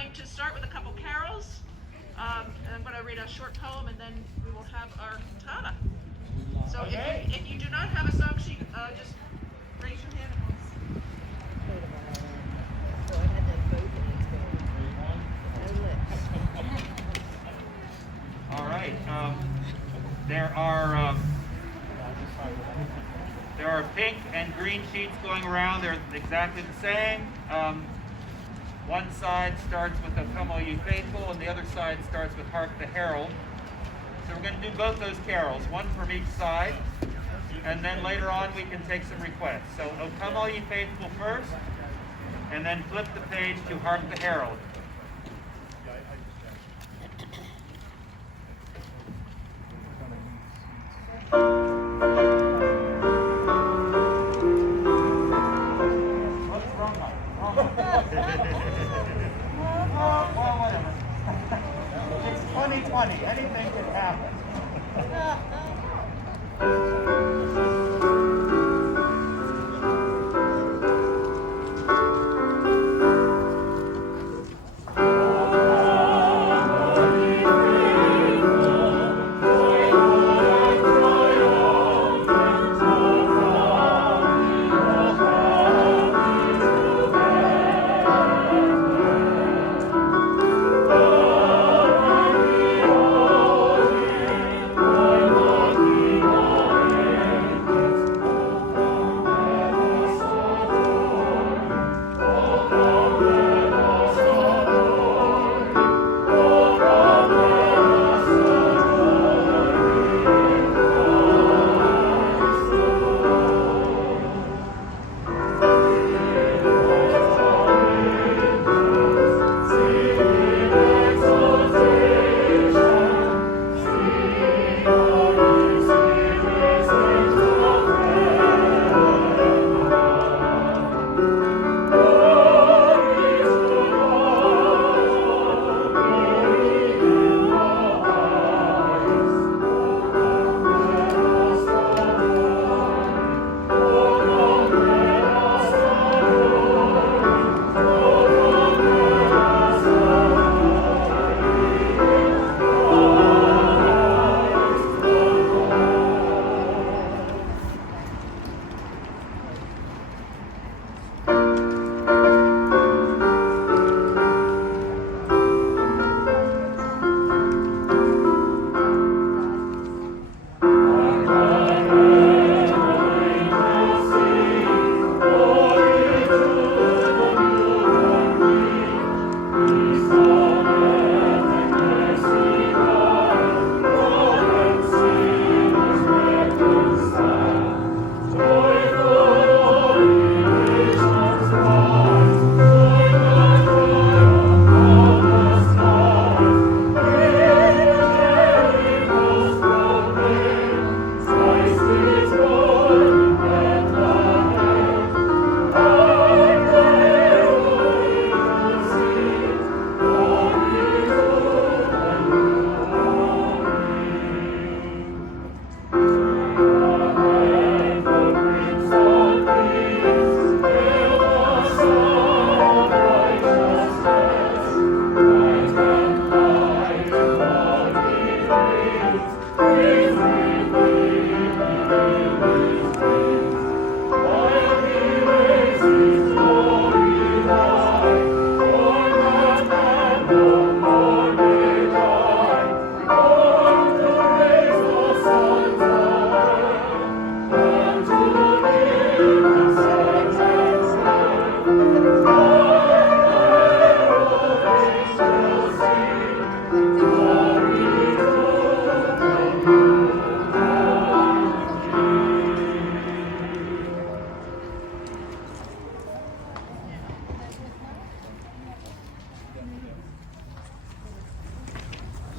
going to start with a couple carols. And I'm going to read a short poem, and then we will have our cantata. So if you do not have a song sheet, just raise your hand. All right. There are pink and green sheets going around. They're exactly the same. One side starts with "O Come All Ye Faithful," and the other side starts with "Hark the Herald." So we're going to do both those carols, one from each side, and then later on we can take some requests. So "O Come All Ye Faithful" first, and then flip the page to "Hark the Herald." Whatever. It's 2020. Anything can happen.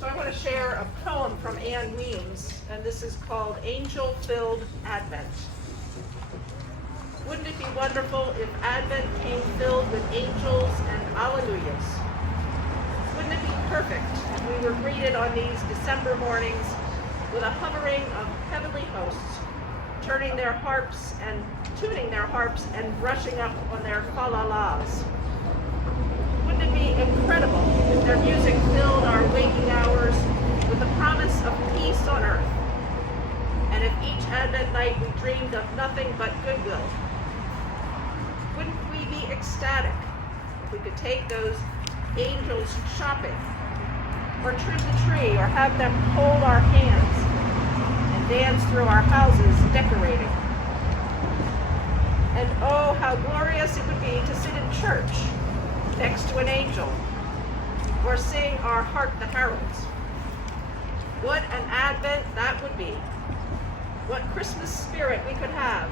So I want to share a poem from Anne Weems, and this is called Angel-Filled Advent. Wouldn't it be wonderful if Advent came filled with angels and alleluias? Wouldn't it be perfect if we were greeted on these December mornings with a hovering of heavenly hosts, tuning their harps and brushing up on their fa-la-las? Wouldn't Wouldn't it be incredible if their music filled our waking hours with the promise of peace on earth? And if each Advent night we dreamed of nothing but goodwill? Wouldn't we be ecstatic if we could take those angels shopping, or trim the tree, or have them hold our hands and dance through our houses decorating? And oh, how glorious it would be to sit in church next to an angel, or sing our Hark the Heralds. What an Advent that would be. What Christmas spirit we could have.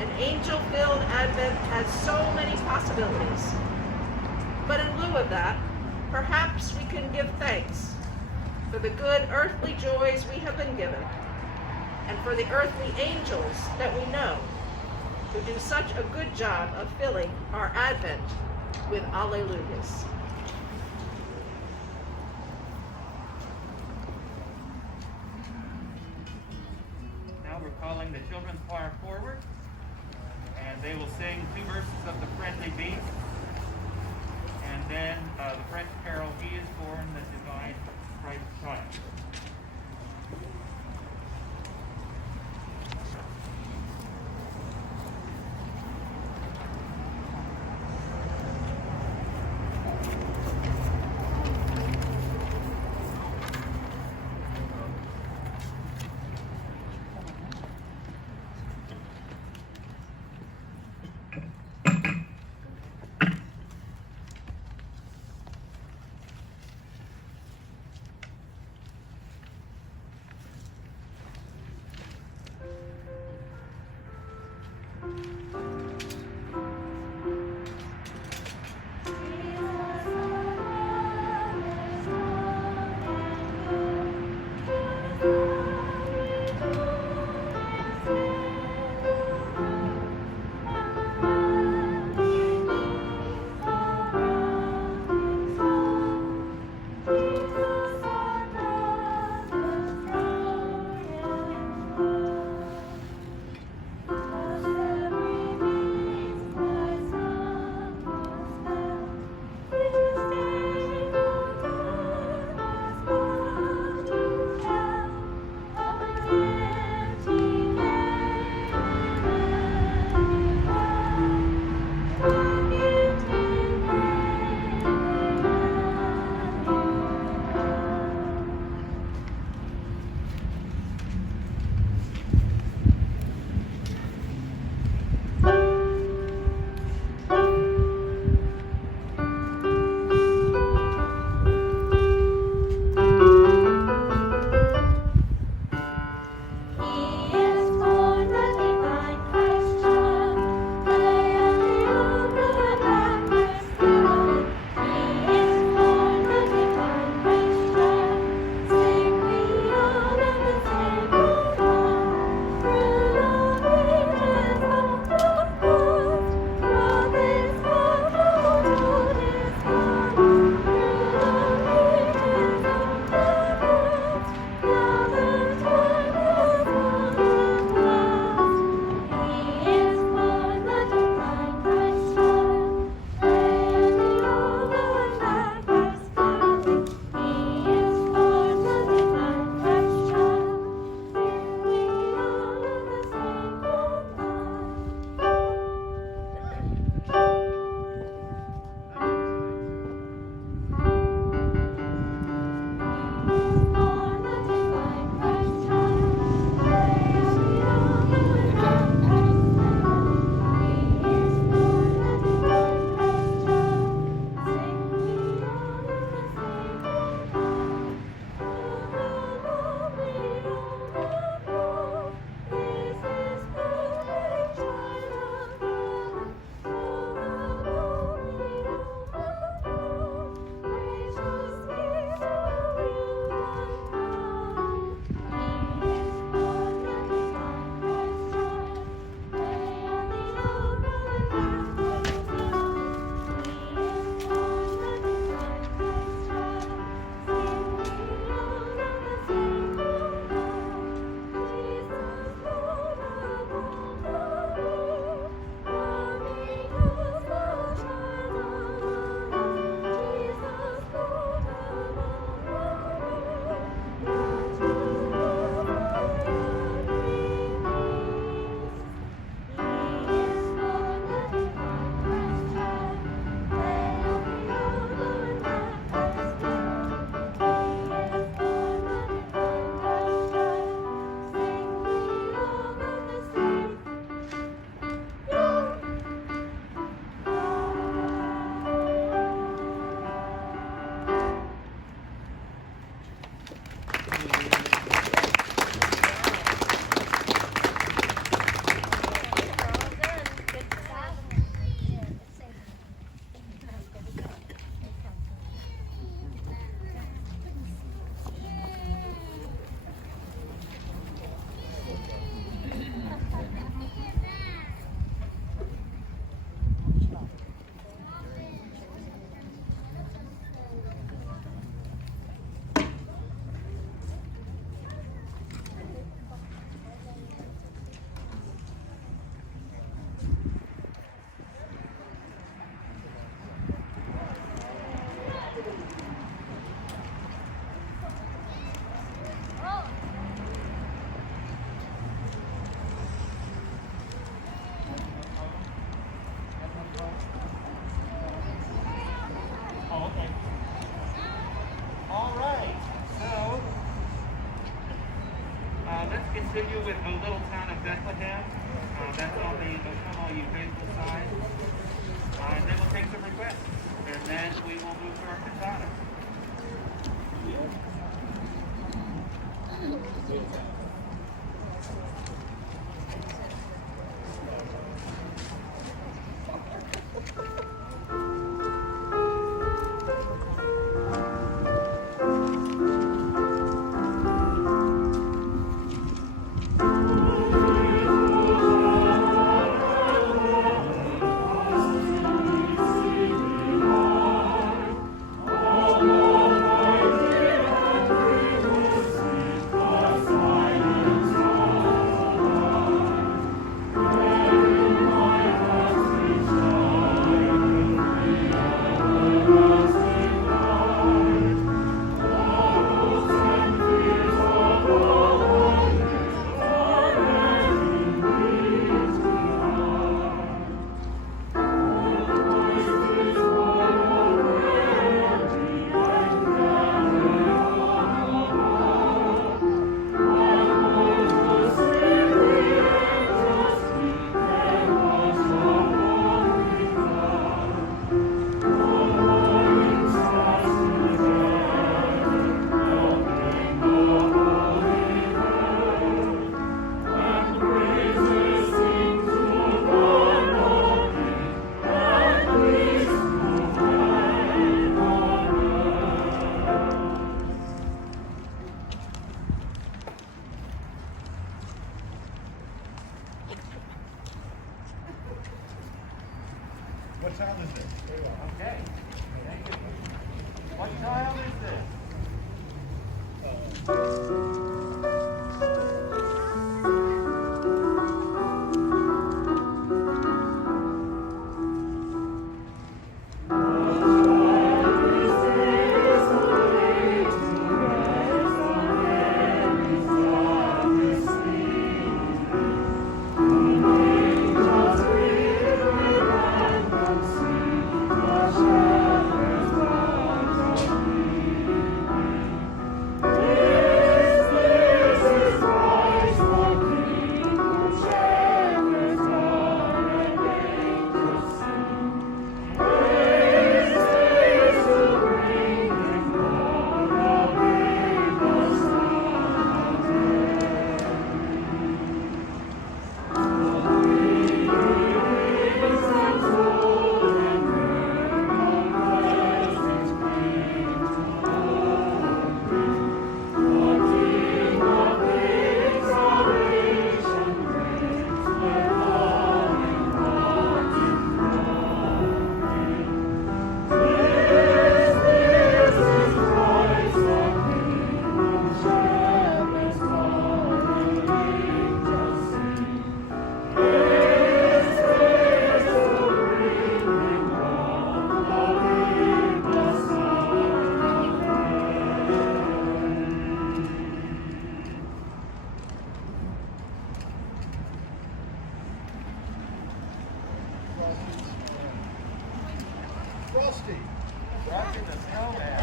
An angel-filled Advent has so many possibilities. But in lieu of that, perhaps we can give thanks for the good earthly joys we have been given, and for the earthly angels that we know, who do such a good job of filling our Advent with alleluias. Now we're calling the children's choir forward, and they will sing 2 verses of the Friendly Beast, and then the French carol, He is Born, the Divine Christ Child. continue with the little town of Bethlehem. That's on the Come All You Faithful side. And then we'll take some requests. And then we will move to our cantata. What child is this? Okay. Thank you. What child is this? Frosty. Roger the snowman.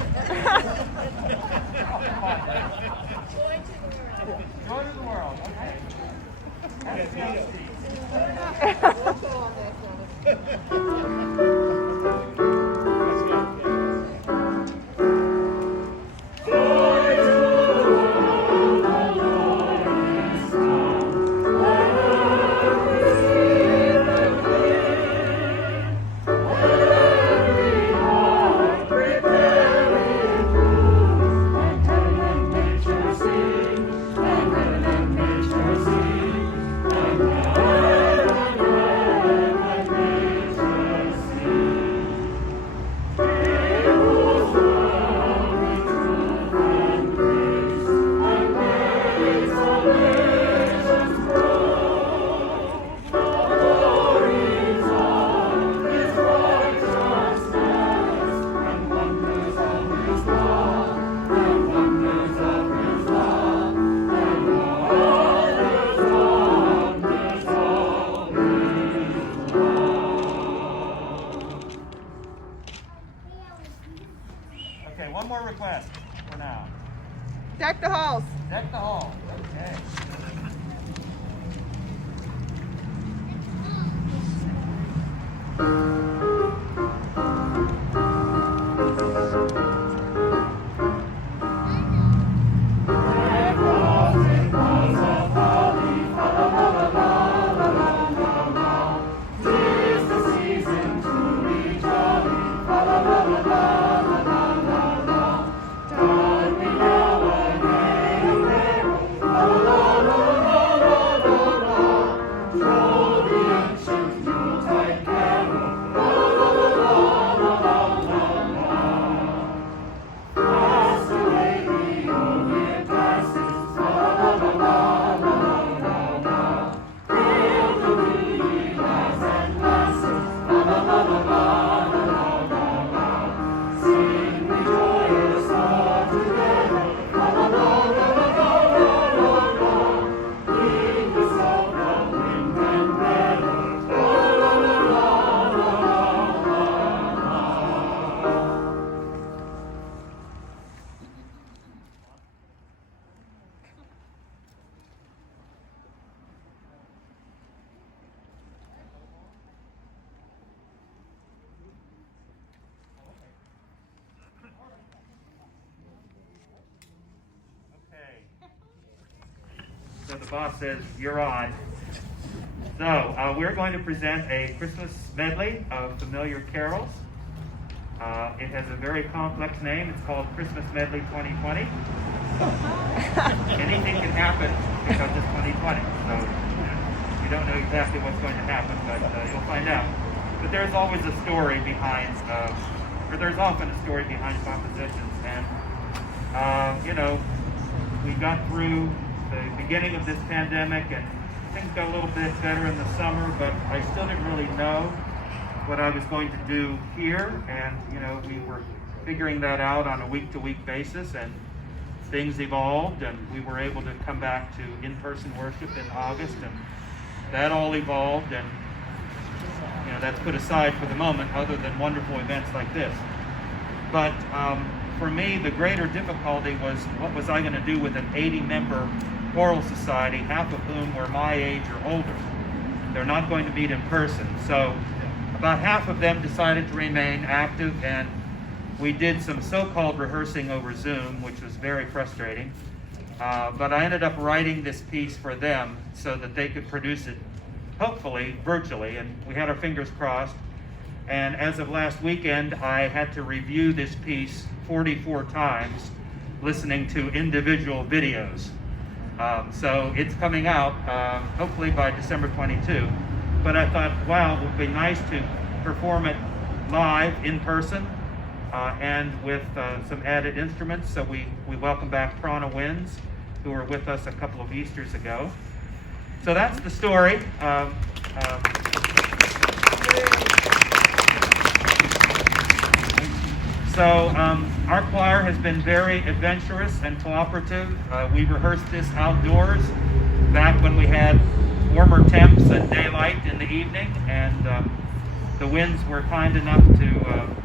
Joy to the world. Okay. That's Okay, one more request for now. Deck the halls. Deck the hall. Okay. So the boss says, you're on. So we're going to present a Christmas medley of familiar carols. It has a very complex name. It's called Christmas Medley 2020. Anything can happen because it's 2020. So you don't know exactly what's going to happen, but you'll find out. But there's always a story behind, or there's often a story behind compositions. And, you know, we got through the beginning of this pandemic and things got a little bit better in the summer, but I still didn't really know what I was going to do here. And, you know, we were figuring that out on a week-to-week basis, and things evolved, and we were able to come back to in-person worship in August, and that all evolved, and, you know, that's put aside for the moment other than wonderful events like this. But for me, the greater difficulty was what was I going to do with an 80-member choral society, half of whom were my age or older. They're not going to meet in person. So about half of them decided to remain active, and we did some so-called rehearsing over Zoom, which was very frustrating. But I ended up writing this piece for them so that they could produce it, hopefully, virtually, and we had our fingers crossed. And as of last weekend, I had to review this piece 44 times, listening to individual videos. So it's coming out, hopefully by December 22. But I thought, wow, it would be nice to perform it live, in person, and with some added instruments. So we welcome back Prana Winds, who were with us a couple of Easters ago. So that's the story. So our choir has been very adventurous and cooperative. We rehearsed this outdoors back when we had warmer temps and daylight in the evening, and the Winds were kind enough to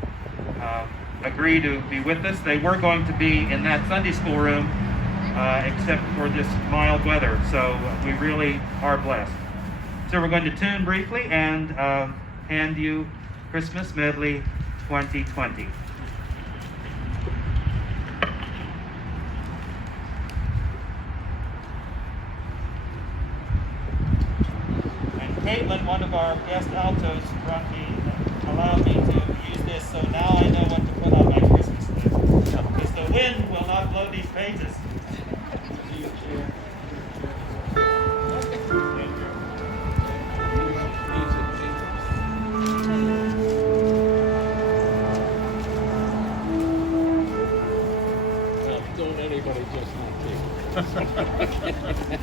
agree to be with us. They were going to be in that Sunday school room, except for this mild weather, so we really are blessed. So we're going to tune briefly and hand you Christmas Medley 2020. Caitlin, one of our guest altos, allowed me to use this, so now I know what to put on my Christmas list. Because the wind will not blow these pages. Don't anybody just not take.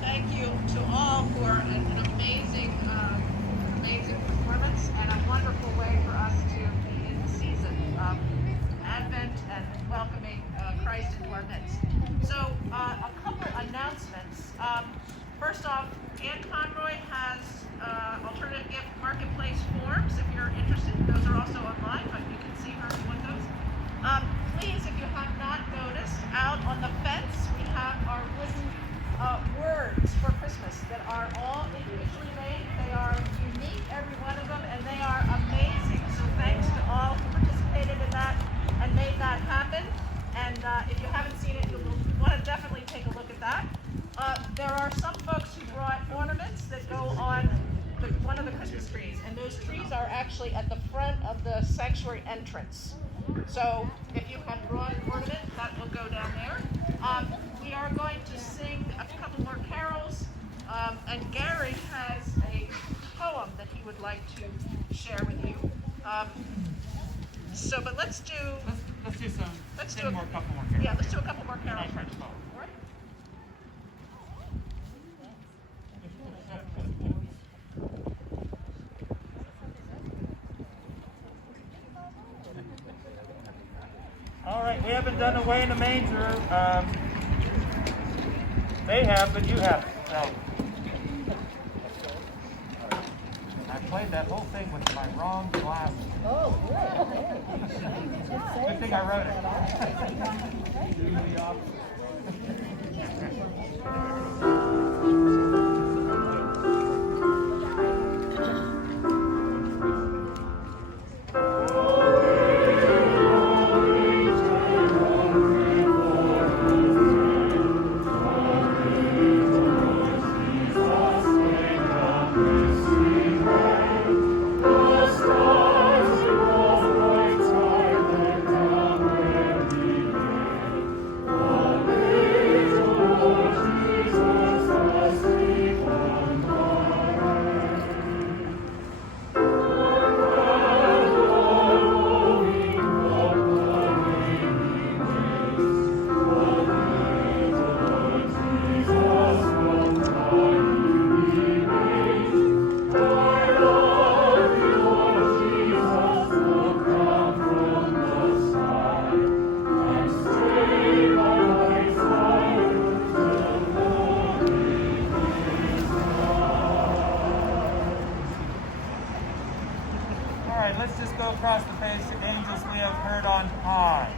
Thank you to all for an amazing, amazing performance and a wonderful way for us to be in the season of Advent and welcoming Christ into our midst. So, a couple announcements. First off, Ann Conroy has alternative gift marketplace forms if you're interested. Those are also online, but you can see her if you want those. Please, if you have not noticed, out on the fence we have our wooden words for Christmas that are all individually made that go on one of the Christmas trees, and those trees are actually at the front of the sanctuary entrance. So if you have brought an ornament, that will go down there. We are going to sing a couple more carols, and Gary has a poem that he would like to share with you. But let's do. Let's do some. Let's sing do a couple more carols. Yeah, let's do a couple more carols. Nice French poem. All right. All right, we haven't done Away in the Manger. They have, but you haven't. So. I played that whole thing with my wrong glasses. Oh, good. Good thing I wrote it. Let's just go across the page to Angels We Have Heard on High.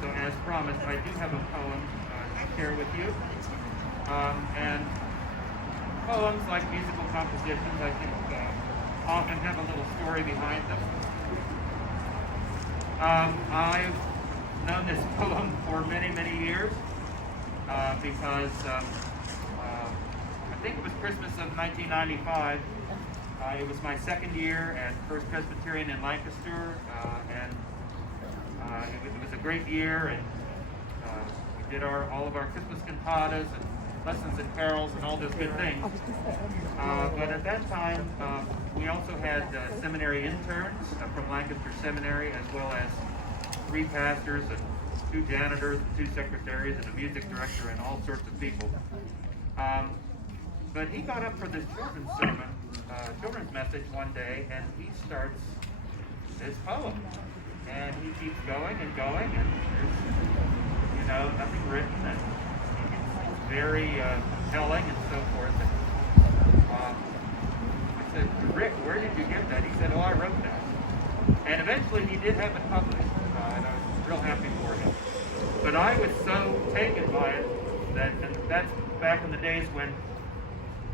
So as promised, I do have a poem to share with you. And poems, like musical compositions, I think often have a little story behind them. I've known this poem for many, many years because I think it was Christmas of 1995. It was my second year at First Presbyterian in Lancaster, and it was a great year, and we did all of our Christmas cantatas and lessons and carols and all those good things. But at that time, we also had seminary interns from Lancaster Seminary, as well as 3 pastors and 2 janitors, and 2 secretaries, and a music director, and all sorts of people. But he got up for this children's sermon, children's message one day, and he starts this poem. And he keeps going and going, and there's nothing written, and it's very compelling and so forth. And, I said, Rick, where did you get that? He said, oh, I wrote that. And eventually he did have it published, and I was real happy for him. But I was so taken by it and that's back in the days when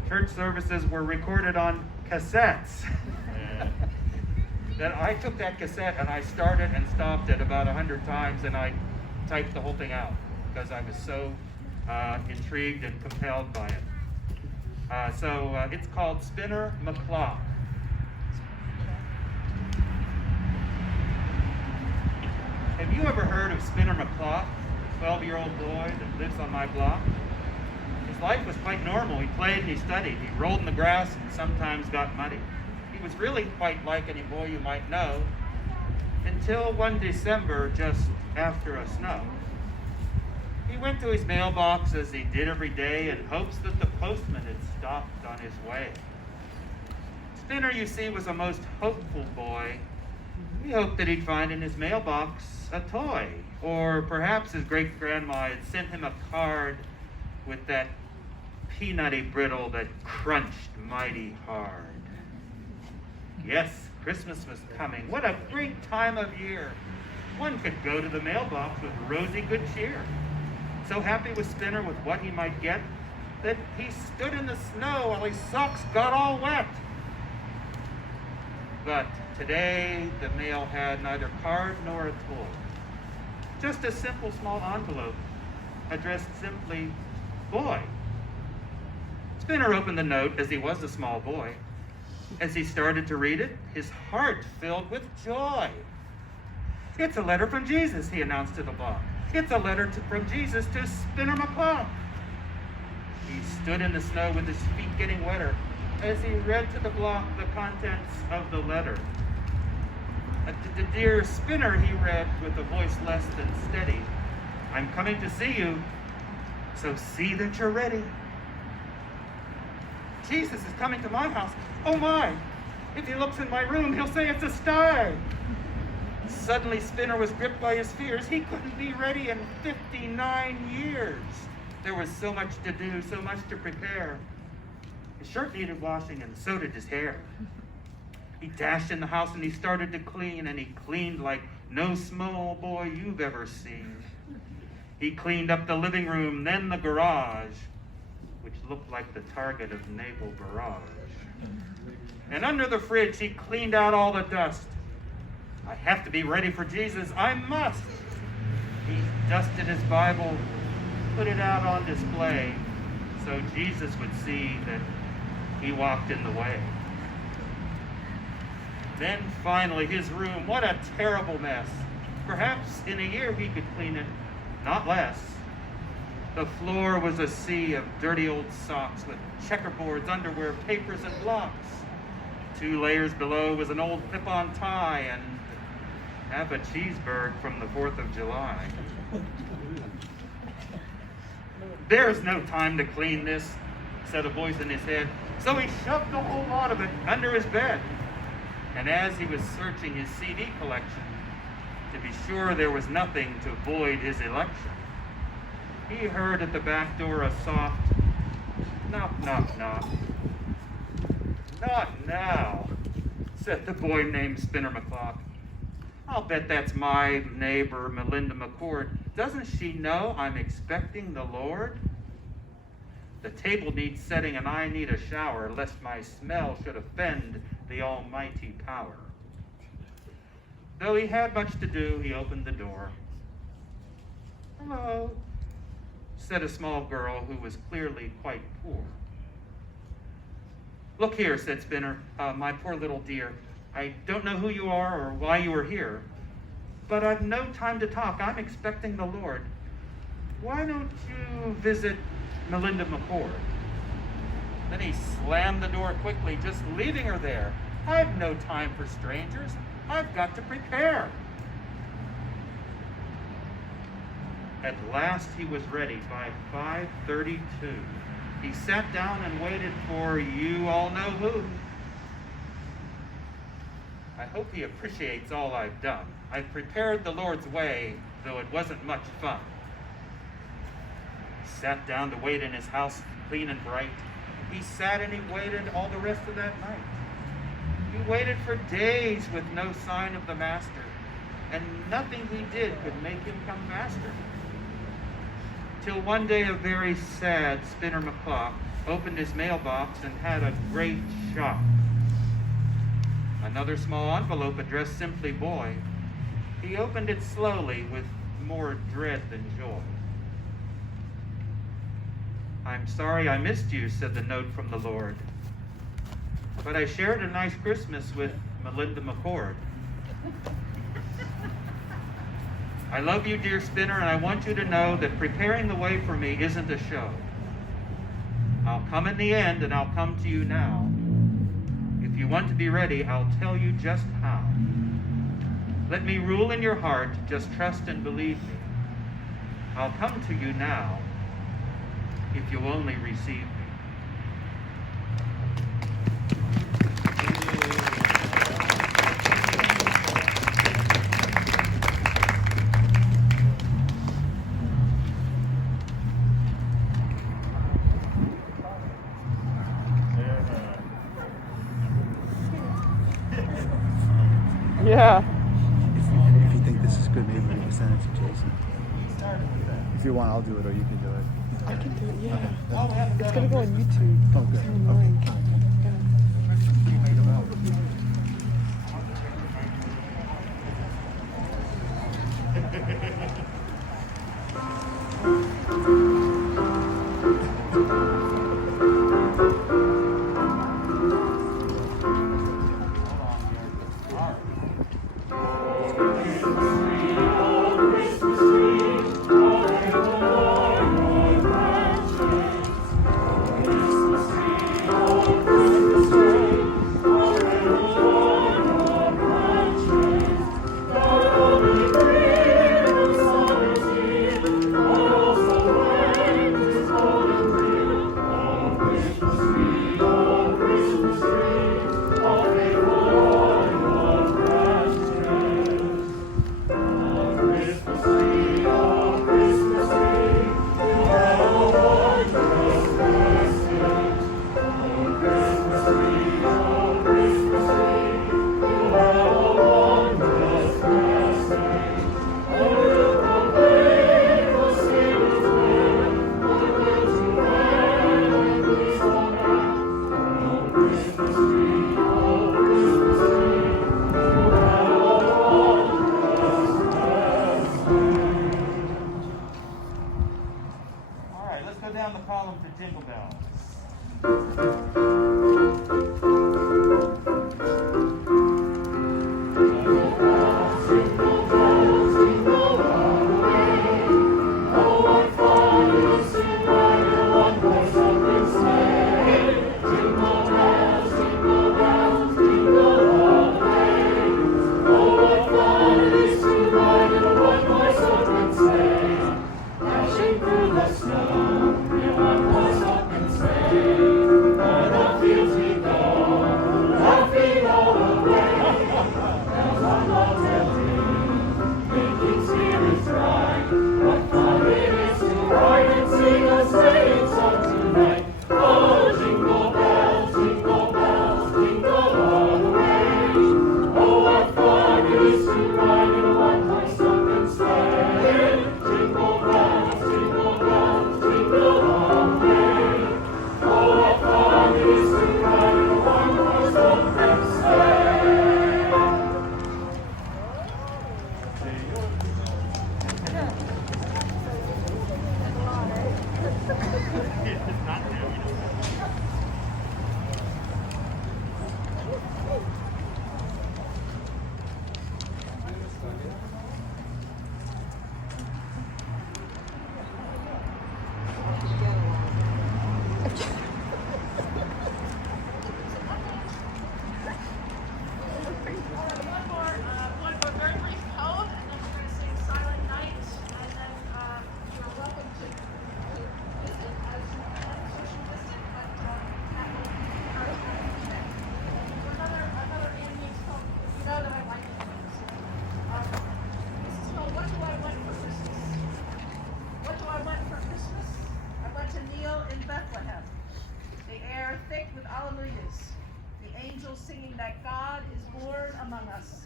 church services were recorded on cassettes. That I took that cassette and I started and stopped it about 100 times, and I typed the whole thing out because I was so intrigued and compelled by it. So it's called Spinner McClock. Have you ever heard of Spinner McClock, a 12-year-old boy that lives on my block? His life was quite normal. He played and he studied. He rolled in the grass and sometimes got muddy. He was really quite like any boy you might know, until one December just after a snow. He went to his mailbox as he did every day in hopes that the postman had stopped on his way. Spinner, you see, was a most hopeful boy. He hoped that he'd find in his mailbox a toy, or perhaps his great-grandma had sent him a card with that peanutty brittle that crunched mighty hard. Yes, Christmas was coming. What a great time of year. One could go to the mailbox with rosy good cheer. So happy was Spinner with what he might get that he stood in the snow while his socks got all wet. But today the mail had neither card nor a toy. Just a simple small envelope addressed simply, boy. Spinner opened the note as he was a small boy. As he started to read it, his heart filled with joy. It's a letter from Jesus, he announced to the block. It's a letter from Jesus to Spinner McClock. He stood in the snow with his feet getting wetter as he read to the block the contents of the letter. Dear Spinner, he read with a voice less than steady, I'm coming to see you, so see that you're ready. Jesus is coming to my house. Oh my! If he looks in my room, he'll say it's a sty. Suddenly, Spinner was gripped by his fears. He couldn't be ready in 59 years. There was so much to do, so much to prepare. His shirt needed washing, and so did his hair. He dashed in the house and he started to clean, and he cleaned like no small boy you've ever seen. He cleaned up the living room, then the garage, which looked like the target of naval barrage. And under the fridge, he cleaned out all the dust. I have to be ready for Jesus. I must. He dusted his Bible, put it out on display, so Jesus would see that he walked in the way. Then finally, his room, what a terrible mess. Perhaps in a year he could clean it, not less. The floor was a sea of dirty old socks with checkerboards, underwear, papers, and blocks. 2 layers below was an old clip-on tie and half a cheeseburger from the 4th of July. There's no time to clean this, said a voice in his head. So he shoved a whole lot of it under his bed. And as he was searching his CD collection to be sure there was nothing to void his election, he heard at the back door a soft knock, knock, knock. Not now, said the boy named Spinner McClock. I'll bet that's my neighbor, Melinda McCord. Doesn't she know I'm expecting the Lord? The table needs setting and I need a shower, lest my smell should offend the almighty power. Though he had much to do, he opened the door. Hello, said a small girl who was clearly quite poor. Look here, said Spinner, my poor little dear. I don't know who you are or why you are here, but I've no time to talk. I'm expecting the Lord. Why don't you visit Melinda McCord? Then he slammed the door quickly, just leaving her there. I've no time for strangers. I've got to prepare. At last he was ready by 5:32. He sat down and waited for you all know who. I hope he appreciates all I've done. I've prepared the Lord's way, though it wasn't much fun. sat down to wait in his house clean and bright. He sat and he waited all the rest of that night. He waited for days with no sign of the master, and nothing he did could make him come faster. Till one day a very sad Spinner McClock opened his mailbox and had a great shock. Another small envelope addressed simply boy. He opened it slowly with more dread than joy. "I'm sorry I missed you," said the note from the Lord, "but I shared a nice Christmas with Melinda McCord. I love you, dear Spinner, and I want you to know that preparing the way for me isn't a show. I'll come in the end, and I'll come to you now. If you want to be ready, I'll tell you just how. Let me rule in your heart, just trust and believe me. I'll come to you now, if you'll only receive me." Yeah. If you think this is good, maybe we can send it to Jason. If you want, I'll do it, or you can do it. I can do it, yeah. It's gonna go on YouTube. Oh, good. It's online. Okay. Down the column to Jingle Bells. Through the snow, you one voice up and say, singing that God is born among us.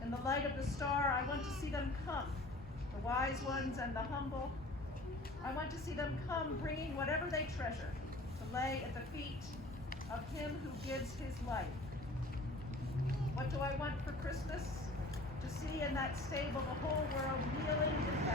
In the light of the star, I want to see them come, the wise ones and the humble. I want to see them come bringing whatever they treasure to lay at the feet of him who gives his life. What do I want for Christmas? To see in that stable the whole world kneeling in